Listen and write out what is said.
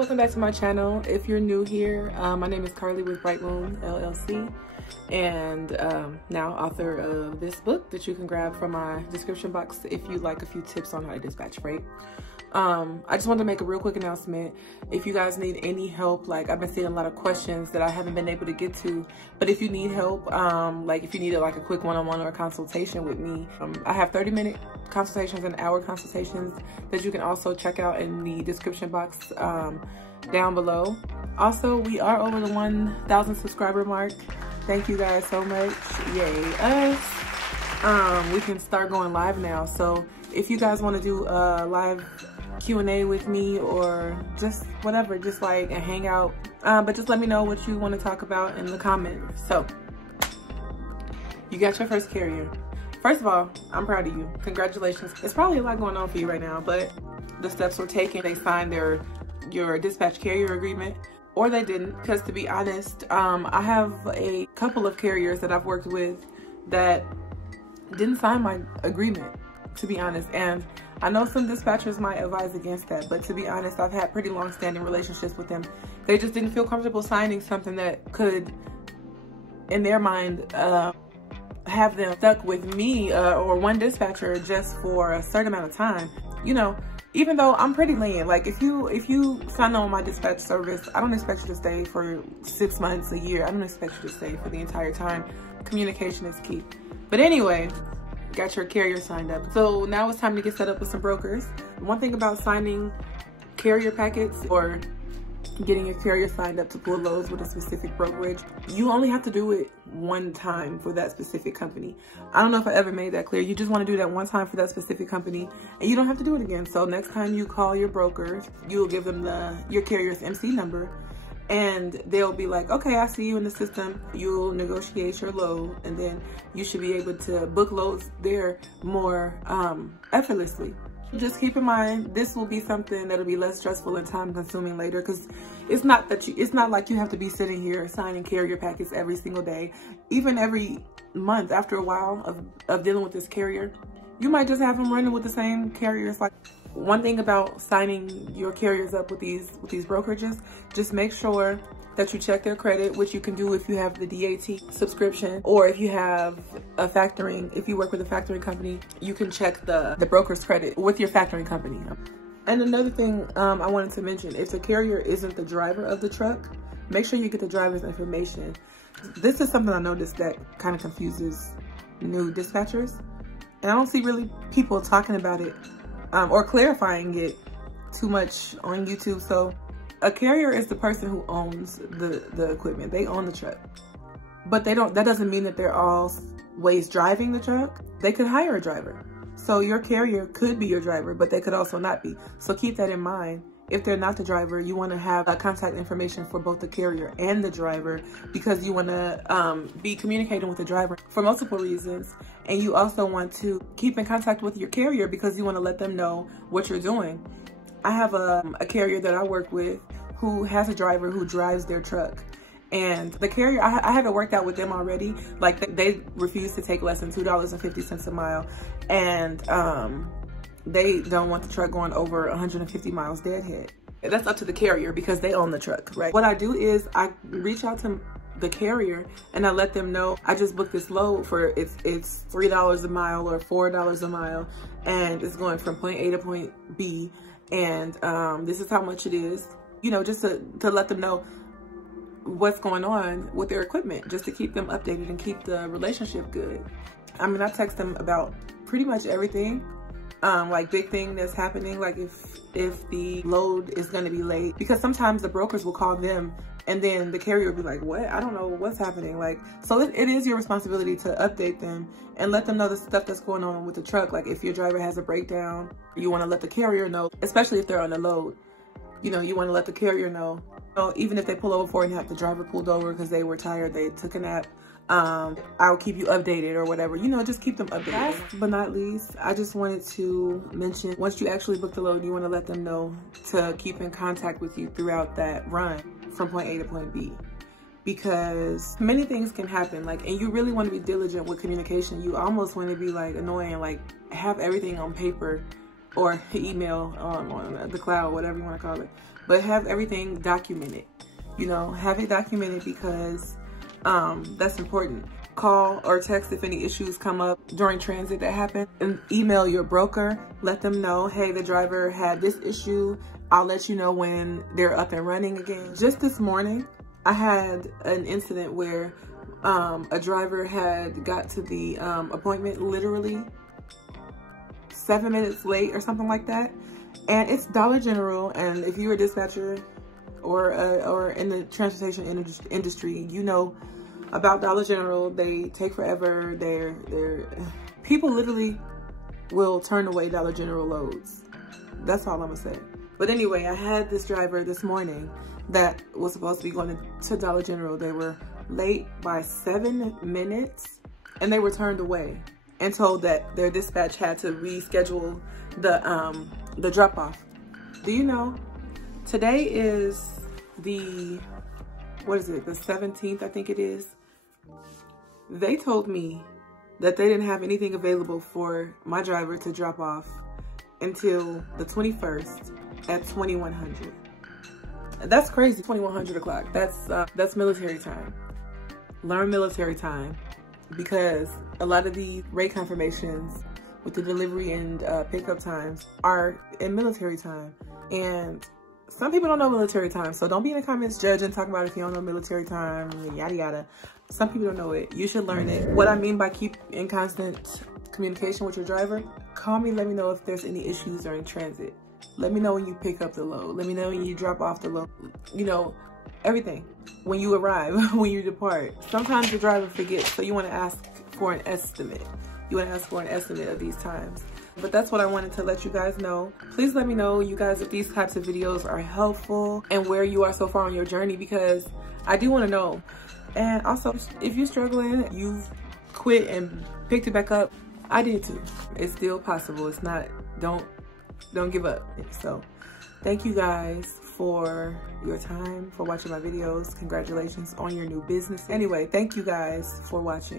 welcome back to my channel. If you're new here, my name is Carly with Bright Moon LLC, and now author of this book that you can grab from my description box if you'd like a few tips on how to dispatch freight. I just wanted to make a real quick announcement. If you guys need any help, like I've been seeing a lot of questions that I haven't been able to get to, but if you need help, like if you needed like a quick one-on-one or a consultation with me, I have 30-minute consultations and hour consultations that you can also check out in the description box down below. Also, we are over the 1,000 subscriber mark. Thank you guys so much. Yay us. We can start going live now. So if you guys want to do a live Q&A with me or just whatever, just like a hangout, but just let me know what you want to talk about in the comments. So you got your first carrier. First of all, I'm proud of you. Congratulations. It's probably a lot going on for you right now, but the steps were taken. They signed your dispatch carrier agreement, or they didn't, because to be honest, I have a couple of carriers that I've worked with that didn't sign my agreement, to be honest. And I know some dispatchers might advise against that, but to be honest, I've had pretty long-standing relationships with them. They just didn't feel comfortable signing something that could, in their mind, have them stuck with me or one dispatcher just for a certain amount of time. You know, even though I'm pretty lenient, like if you sign on my dispatch service, I don't expect you to stay for 6 months, a year. I don't expect you to stay for the entire time. Communication is key. But anyway, got your carrier signed up. So now it's time to get set up with some brokers. One thing about signing carrier packets or getting your carrier signed up to pull loads with a specific brokerage, you only have to do it one time for that specific company. I don't know if I ever made that clear. You just want to do that one time for that specific company and you don't have to do it again. So next time you call your broker, you'll give them your carrier's MC number, and they'll be like, okay, I see you in the system. You'll negotiate your load, and then you should be able to book loads there more effortlessly. Just keep in mind, this will be something that'll be less stressful and time consuming later, because it's not like you have to be sitting here signing carrier packets every single day. Even every month, after a while of dealing with this carrier, you might just have them running with the same carriers. Like, one thing about signing your carriers up with these brokerages, just make sure that you check their credit, which you can do if you have the DAT subscription, or if you have a factoring. If you work with a factoring company, you can check the broker's credit with your factoring company. And another thing I wanted to mention, if the carrier isn't the driver of the truck, make sure you get the driver's information. This is something I noticed that kind of confuses new dispatchers, and I don't see really people talking about it or clarifying it too much on YouTube. So a carrier is the person who owns the equipment. They own the truck, but that doesn't mean that they're always driving the truck. They could hire a driver. So your carrier could be your driver, but they could also not be. So keep that in mind. If they're not the driver, you want to have contact information for both the carrier and the driver, because you want to be communicating with the driver for multiple reasons. And you also want to keep in contact with your carrier because you want to let them know what you're doing. I have a carrier that I work with who has a driver who drives their truck. And the carrier, I have it worked out with them already. Like, they refuse to take less than $2.50 a mile. And they don't want the truck going over 150 miles deadhead. That's up to the carrier because they own the truck, right? What I do is I reach out to the carrier and I let them know I just booked this load for it's $3 a mile or $4 a mile, and it's going from point A to point B, and this is how much it is, you know, just to let them know what's going on with their equipment, just to keep them updated and keep the relationship good. I mean, I text them about pretty much everything, like big thing that's happening, like if the load is going to be late, because sometimes the brokers will call them and then the carrier will be like, what? I don't know what's happening. Like, so it is your responsibility to update them and let them know the stuff that's going on with the truck. Like, if your driver has a breakdown, you want to let the carrier know, especially if they're on the load. You know, you want to let the carrier know. So even if they pull over for it and have the driver pulled over because they were tired, they took a nap, I'll keep you updated or whatever. You know, just keep them updated. Last but not least, I just wanted to mention, once you actually book the load, you want to let them know to keep in contact with you throughout that run from point A to point B, because many things can happen. Like, and you really want to be diligent with communication. You almost want to be like annoying, like have everything on paper or email on the cloud, whatever you want to call it. but have everything documented. You know, have it documented because that's important. Call or text if any issues come up during transit that happen, and email your broker. Let them know, hey, the driver had this issue. I'll let you know when they're up and running again. Just this morning, I had an incident where a driver had got to the appointment literally 7 minutes late or something like that. And it's Dollar General, and if you're a dispatcher or in the transportation industry, you know about Dollar General. They take forever. People literally will turn away Dollar General loads. That's all I'm gonna say. But anyway, I had this driver this morning that was supposed to be going to Dollar General. They were late by 7 minutes, and they were turned away and told that their dispatch had to reschedule the drop-off. Do you know, today is the, what is it, the 17th, I think it is. They told me that they didn't have anything available for my driver to drop off until the 21st at 2100. That's crazy. 2100 o'clock. That's military time. Learn military time, because a lot of the rate confirmations with the delivery and pickup times are in military time. And some people don't know military time, so don't be in the comments judging, talking about if you don't know military time, yada yada. Some people don't know it. You should learn it. What I mean by keep in constant communication with your driver, call me, let me know if there's any issues during transit. Let me know when you pick up the load. Let me know when you drop off the load. You know, everything. When you arrive, when you depart. Sometimes the driver forgets, so you want to ask for an estimate. You want to ask for an estimate of these times. But that's what I wanted to let you guys know. Please let me know, you guys, if these types of videos are helpful and where you are so far on your journey, because I do want to know. And also, if you're struggling, you've quit and picked it back up, I did too. It's still possible. It's not, don't give up. So thank you guys for your time, for watching my videos. Congratulations on your new business. Anyway, thank you guys for watching.